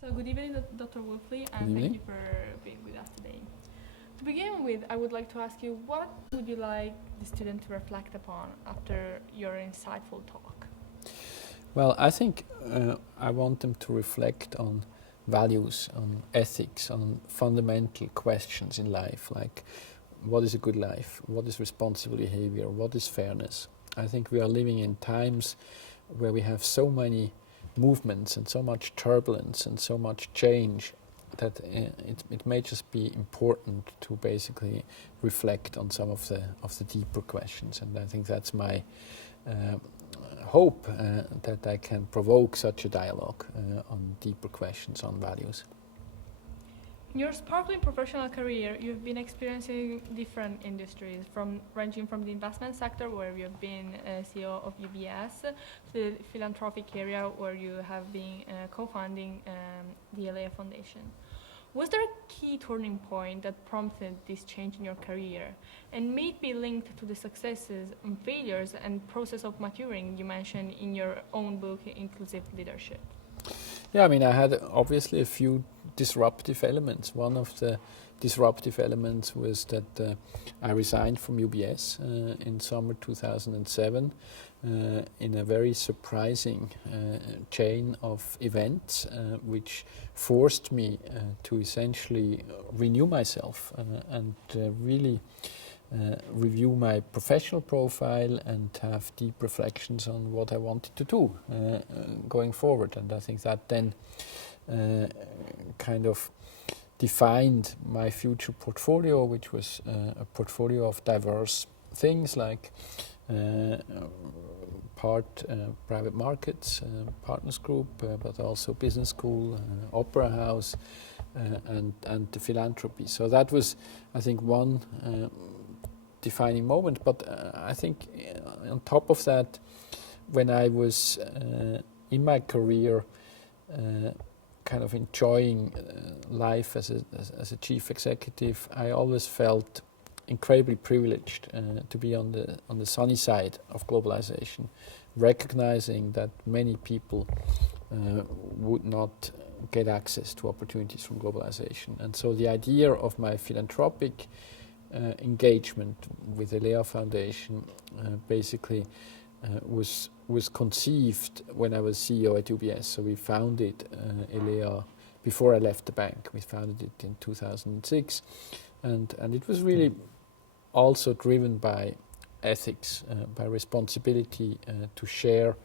So good evening, Dr. Wuffli, Good and thank evening. you for being with us today. To begin with, I would like to ask you, what would you like the student to reflect upon after your insightful talk? Well, I think I want them to reflect on values, on ethics, on fundamental questions in life, like what is a good life, what is responsible behavior, what is fairness. I think we are living in times where we have so many movements and so much turbulence and so much change that it may just be important to basically reflect on some of the deeper questions, and I think that's my hope that I can provoke such a dialogue on deeper questions on values. In your sparkling professional career, you've been experiencing different industries, ranging from the investment sector, where you've been CEO of UBS, to the philanthropic area, where you have been co-founding the LA Foundation. Was there a key turning point that prompted this change in your career, and may it be linked to the successes and failures and process of maturing you mentioned in your own book, Inclusive Leadership? Yeah, I mean, I had obviously a few disruptive elements. One of the disruptive elements was that I resigned from UBS in summer 2007 in a very surprising chain of events which forced me to essentially renew myself and really review my professional profile and have deep reflections on what I wanted to do going forward. And I think that then kind of defined my future portfolio, which was a portfolio of diverse things like part private markets, partners group, but also business school, opera house, and the philanthropy. So that was, I think, one defining moment. But I think on top of that, when I was in my career kind of enjoying life as a chief executive, I always felt incredibly privileged to be on the sunny side of globalization, recognizing that many people would not get access to opportunities from globalization. And so the idea of my philanthropic engagement with the Lea Foundation basically was conceived when I was CEO at UBS. So we founded ELEA before I left the bank. We founded it in 2006, and it was really also driven by ethics, by responsibility to share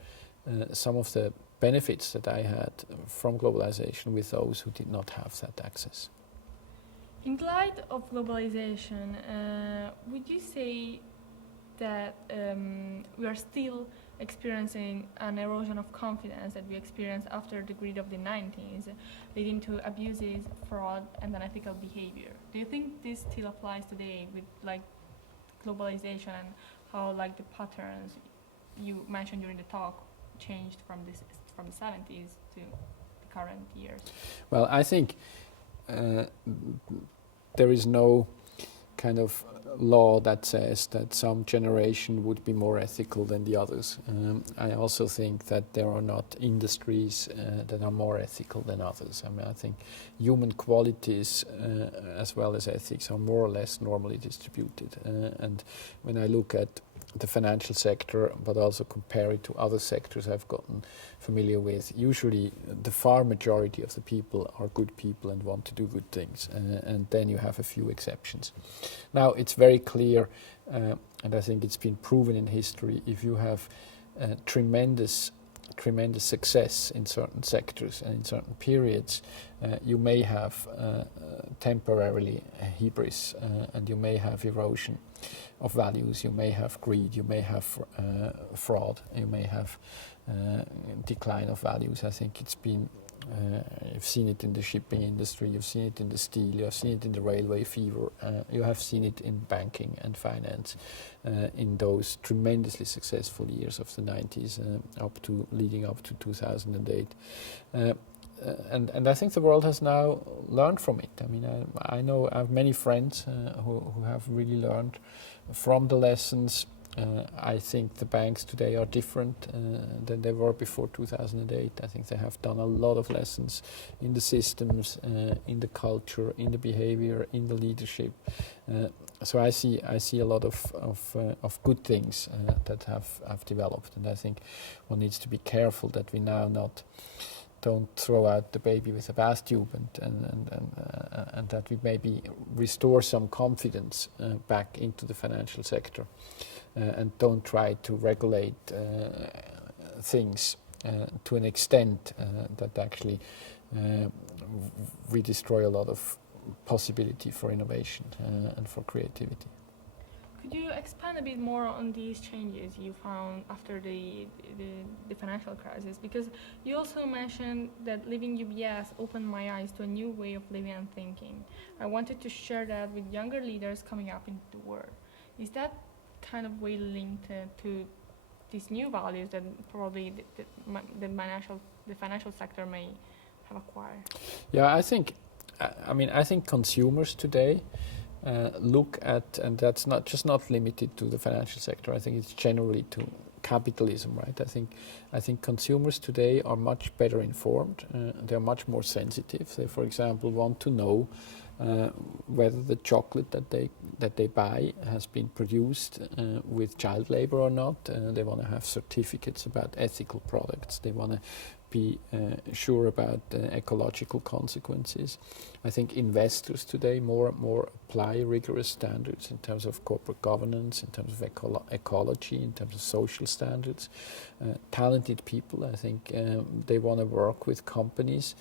some of the benefits that I had from globalization with those who did not have that access. In light of globalization, would you say that we are still experiencing an erosion of confidence that we experienced after the greed of the 90s, leading to abuses, fraud, and unethical behavior? Do you think this still applies today with like globalization and how like the patterns you mentioned during the talk changed from the 70s to the current years? Well, I think there is no kind of law that says that some generation would be more ethical than the others. I also think that there are not industries that are more ethical than others. I mean, I think human qualities as well as ethics are more or less normally distributed. And when I look at the financial sector, but also compare it to other sectors I've gotten familiar with, usually the far majority of the people are good people and want to do good things, and then you have a few exceptions. Now, it's very clear, and I think it's been proven in history, if you have tremendous success in certain sectors and in certain periods, you may have temporarily hubris, and you may have erosion of values, you may have greed, you may have fraud, you may have decline of values. I think it's been, you've seen it in the shipping industry, you've seen it in the steel, you've seen it in the railway fever, you have seen it in banking and finance in those tremendously successful years of the 90s leading up to 2008. And I think the world has now learned from it. I mean, I know I have many friends who have really learned from the lessons I think the banks today are different than they were before 2008. I think they have done a lot of lessons in the systems, in the culture, in the behavior, in the leadership. So I see a lot of good things that have developed, and I think one needs to be careful that we now don't throw out the baby with the bath-tube, and that we maybe restore some confidence back into the financial sector, and don't try to regulate things to an extent that actually we destroy a lot of possibility for innovation and for creativity. Could you expand a bit more on these changes you found after the financial crisis? Because you also mentioned that leaving UBS opened my eyes to a new way of living and thinking. I wanted to share that with younger leaders coming up into the world. Is that kind of way linked to these new values that probably the financial sector may have acquired? Yeah, I think consumers today look at, and that's not limited to the financial sector. I think it's generally to capitalism, right? I think consumers today are much better informed. They're much more sensitive. They, for example, want to know whether the chocolate that they buy has been produced with child labor or not. They want to have certificates about ethical products. They want to be sure about ecological consequences. I think investors today more and more apply rigorous standards in terms of corporate governance, in terms of ecology, in terms of social standards. Talented people, I think they want to work with companies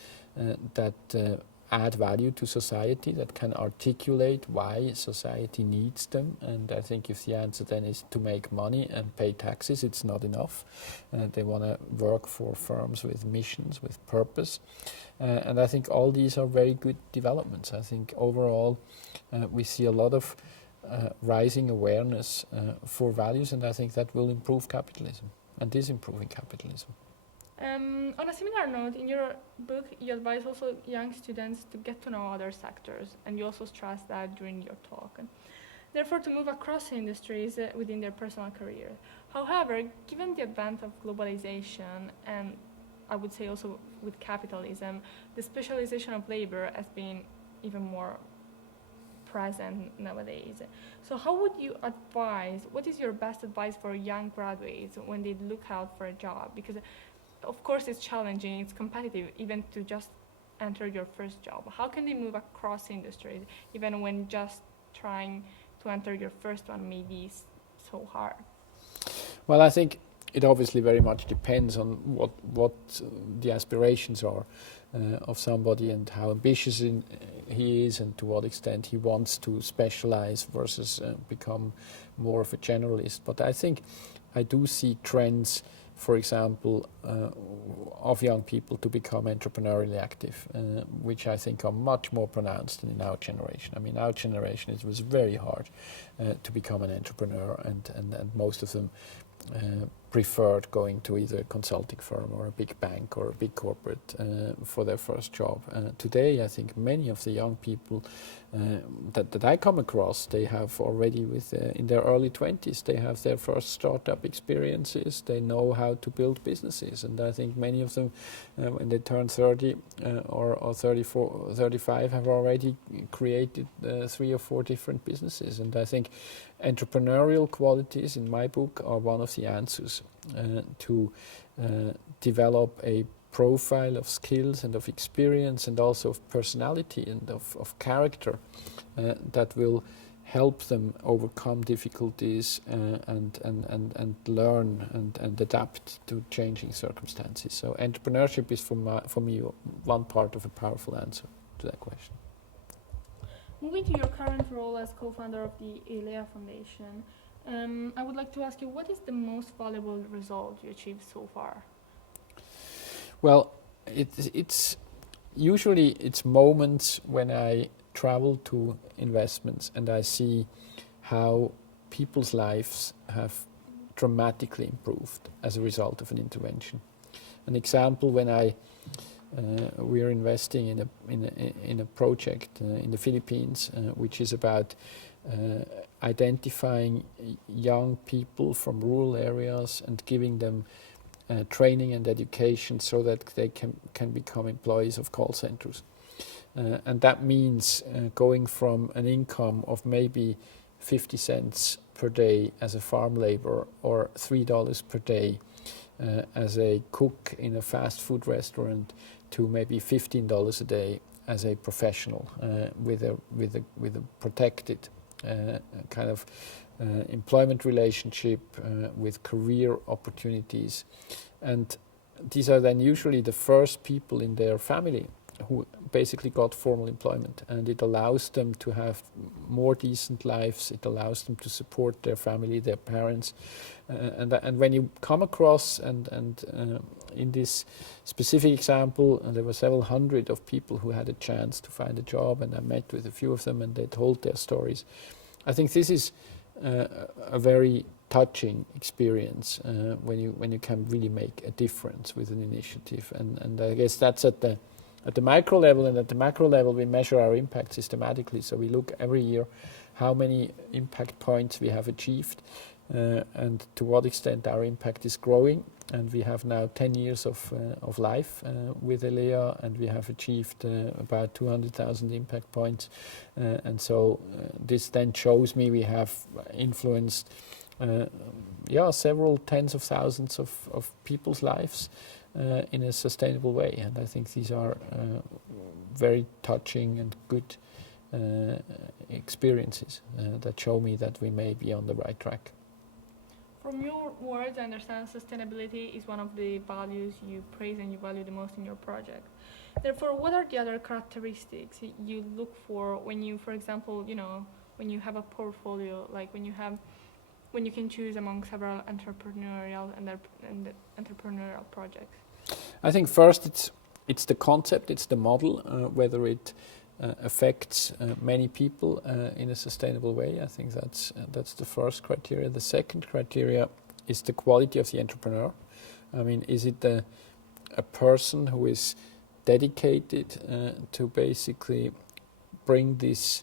that add value to society, that can articulate why society needs them. And I think if the answer then is to make money and pay taxes, it's not enough. They want to work for firms with missions, with purpose. And I think all these are very good developments. I think overall we see a lot of rising awareness for values, and I think that will improve capitalism and is improving capitalism. On a similar note, in your book, you advise also young students to get to know other sectors, and you also stress that during your talk. And therefore, to move across industries within their personal career. However, given the advent of globalization, and I would say also with capitalism, the specialization of labor has been even more present nowadays. So how would you advise, what is your best advice for young graduates when they look out for a job? Because of course it's challenging, it's competitive, even to just enter your first job. How can they move across industries, even when just trying to enter your first one may be so hard? Well, I think it obviously very much depends on what the aspirations are of somebody and how ambitious he is and to what extent he wants to specialize versus become more of a generalist. But I think I do see trends, for example, of young people to become entrepreneurially active, which I think are much more pronounced than in our generation. I mean, our generation, it was very hard to become an entrepreneur, and most of them preferred going to either a consulting firm or a big bank or a big corporate for their first job. Today, I think many of the young people that I come across, they have already in their early 20s, they have their first startup experiences, they know how to build businesses, and I think many of them, when they turn 30 or 34, 35, have already created 3 or 4 different businesses. And I think entrepreneurial qualities in my book are one of the answers to develop a profile of skills and of experience and also of personality and of character that will help them overcome difficulties and learn and adapt to changing circumstances. So entrepreneurship is for me one part of a powerful answer to that question. Moving to your current role as co-founder of the ELEA Foundation, I would like to ask you, what is the most valuable result you achieved so far? Well, it's usually moments when I travel to investments and I see how people's lives have dramatically improved as a result of an intervention. An example, when we are investing in a project in the Philippines, which is about identifying young people from rural areas and giving them training and education so that they can become employees of call centers. And that means going from an income of maybe 50 cents per day as a farm laborer or $3 per day as a cook in a fast food restaurant to maybe $15 a day as a professional with a protected kind of employment relationship with career opportunities. And these are then usually the first people in their family who basically got formal employment, and it allows them to have more decent lives. It allows them to support their family, their parents, and when you come across and in this specific example, there were several hundred of people who had a chance to find a job, and I met with a few of them, and they told their stories. I think this is a very touching experience when you can really make a difference with an initiative, and I guess that's at the micro level, and at the macro level we measure our impact systematically. So we look every year how many impact points we have achieved and to what extent our impact is growing. And we have now 10 years of life with ELEA, and we have achieved about 200,000 impact points. And so this then shows me we have influenced several tens of thousands of people's lives in a sustainable way. And I think these are very touching and good experiences that show me that we may be on the right track. From your words, I understand sustainability is one of the values you praise and you value the most in your project. Therefore, what are the other characteristics you look for when you, for example, when you have a portfolio, like when you can choose among several entrepreneurial and entrepreneurial projects? I think first it's the concept, it's the model, whether it affects many people in a sustainable way. I think that's the first criteria. The second criteria is the quality of the entrepreneur. I mean, is it a person who is dedicated to basically bring this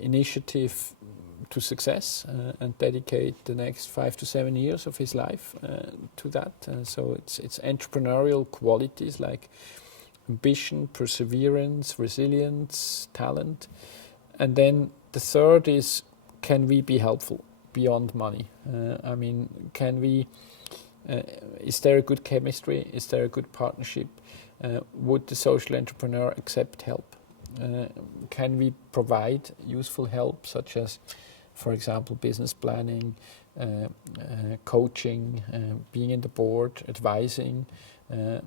initiative to success and dedicate the next 5 to 7 years of his life to that. So it's entrepreneurial qualities like ambition, perseverance, resilience, talent. And then the third is, can we be helpful beyond money? I mean, is there a good chemistry? Is there a good partnership? Would the social entrepreneur accept help? Can we provide useful help, such as, for example, business planning, coaching, being in the board, advising,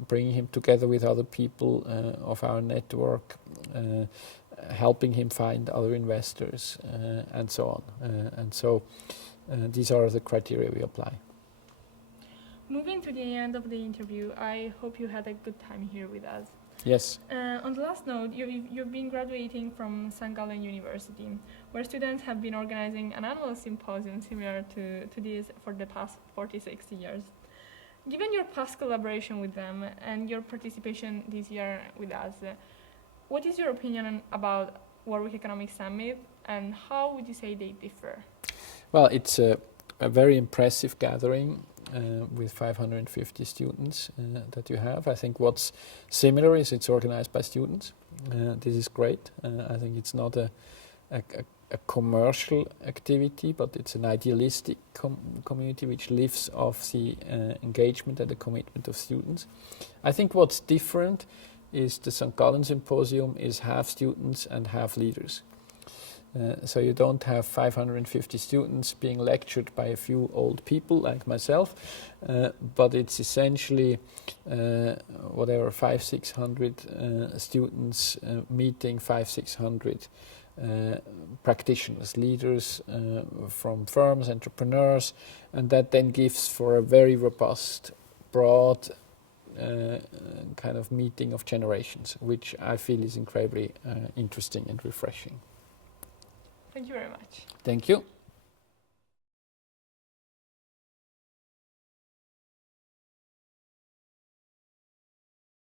bringing him together with other people of our network, helping him find other investors, and so on. And so these are the criteria we apply. Moving to the end of the interview, I hope you had a good time here with us. Yes. On the last note, you've been graduating from St. Gallen University, where students have been organizing an annual symposium similar to this for the past 40-60 years. Given your past collaboration with them and your participation this year with us, what is your opinion about Warwick Economic Summit, and how would you say they differ? Well, it's a very impressive gathering with 550 students that you have. I think what's similar is it's organized by students. This is great. I think it's not a commercial activity, but it's an idealistic community which lives off the engagement and the commitment of students. I think what's different is the St. Gallen Symposium is half students and half leaders. So you don't have 550 students being lectured by a few old people like myself, but it's essentially 500-600 students meeting 500-600 practitioners, leaders from firms, entrepreneurs, and that then gives for a very robust, broad kind of meeting of generations, which I feel is incredibly interesting and refreshing. Thank you very much. Thank you.